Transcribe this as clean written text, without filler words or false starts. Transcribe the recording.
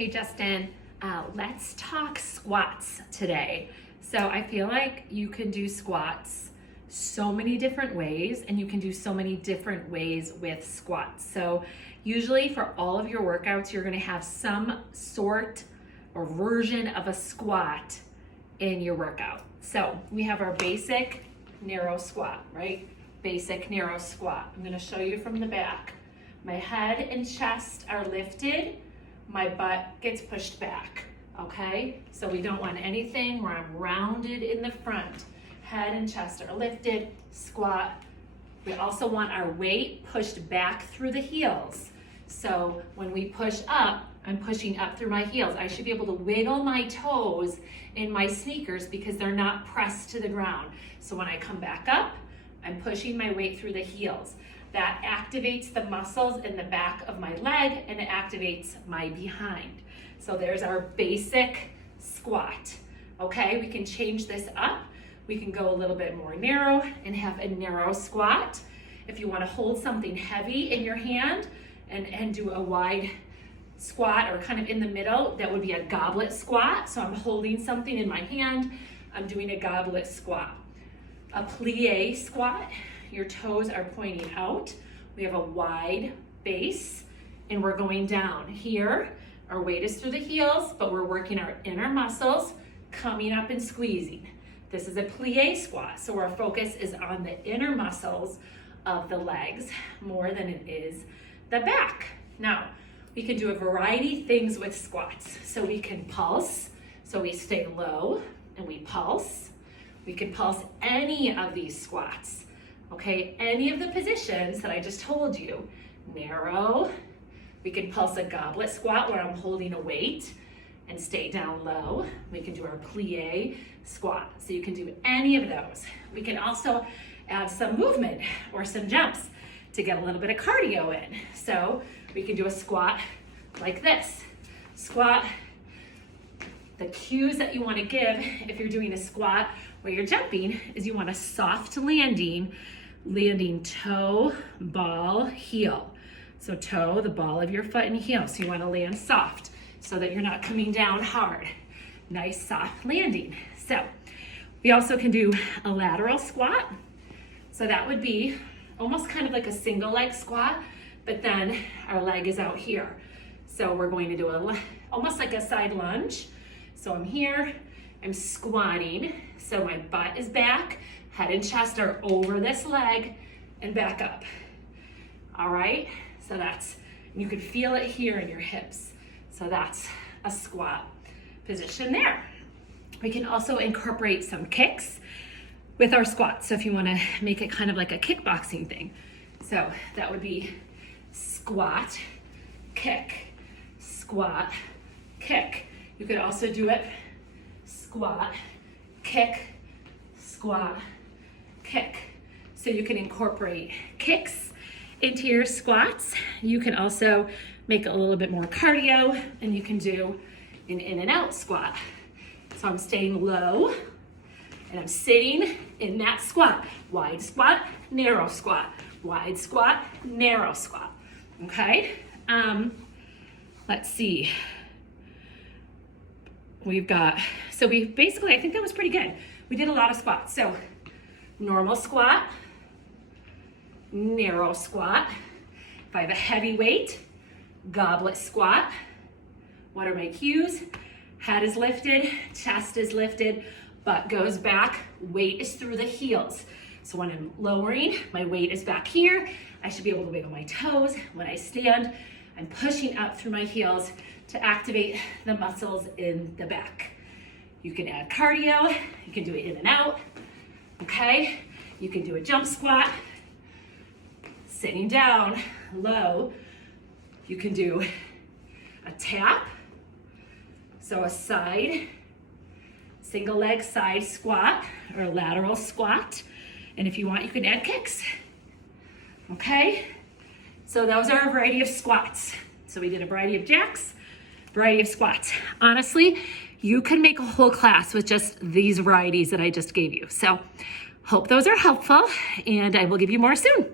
Hey Justin, let's talk squats today. So I feel like you can do squats so many different ways, and you can do so many different ways with squats. So usually for all of your workouts, you're gonna have some sort or version of a squat in your workout. So we have our basic narrow squat, right? Basic narrow squat. I'm gonna show you from the back. My head and chest are lifted, my butt gets pushed back, okay? So we don't want anything where I'm rounded in the front. Head and chest are lifted, squat. We also want our weight pushed back through the heels. So when we push up, I'm pushing up through my heels. I should be able to wiggle my toes in my sneakers because they're not pressed to the ground. So when I come back up, I'm pushing my weight through the heels. That activates the muscles in the back of my leg and it activates my behind. So there's our basic squat. Okay, we can change this up. We can go a little bit more narrow and have a narrow squat. If you want to hold something heavy in your hand and do a wide squat or kind of in the middle, that would be a goblet squat. So I'm holding something in my hand, I'm doing a goblet squat. A plie squat, your toes are pointing out. We have a wide base and we're going down. Here, our weight is through the heels, but we're working our inner muscles, coming up and squeezing. This is a plie squat, so our focus is on the inner muscles of the legs more than it is the back. Now, we can do a variety of things with squats. So we can pulse, so we stay low and we pulse. We can pulse any of these squats, okay? Any of the positions that I just told you. Narrow. We can pulse a goblet squat where I'm holding a weight and stay down low. We can do our plie squat. So you can do any of those. We can also add some movement or some jumps to get a little bit of cardio in. So we can do a squat like this. Squat. The cues that you want to give if you're doing a squat where you're jumping is you want a soft landing toe, ball, heel. So toe, the ball of your foot and heel. So you want to land soft so that you're not coming down hard. Nice soft landing. So we also can do a lateral squat. So that would be almost kind of like a single leg squat, but then our leg is out here. So we're going to do almost like a side lunge. So I'm here, I'm squatting, so my butt is back, head and chest are over this leg, and back up. All right, so you can feel it here in your hips. So that's a squat position there. We can also incorporate some kicks with our squats. So if you wanna make it kind of like a kickboxing thing. So that would be squat, kick, squat, kick. You could also do it squat, kick, squat, kick. So you can incorporate kicks into your squats. You can also make it a little bit more cardio, and you can do an in and out squat. So I'm staying low and I'm sitting in that squat. Wide squat, narrow squat, wide squat, narrow squat. Okay, let's see. So we basically, I think that was pretty good. We did a lot of squats. So normal squat, narrow squat. If I have a heavy weight, goblet squat. What are my cues? Head is lifted, chest is lifted, butt goes back, weight is through the heels. So when I'm lowering, my weight is back here. I should be able to wiggle my toes. When I stand, I'm pushing up through my heels to activate the muscles in the back. You can add cardio, you can do it in and out, okay? You can do a jump squat, sitting down, low. You can do a tap, so a side, single leg side squat or a lateral squat. And if you want, you can add kicks, okay? So those are a variety of squats. So we did a variety of jacks, variety of squats. Honestly, you can make a whole class with just these varieties that I just gave you. So hope those are helpful, and I will give you more soon.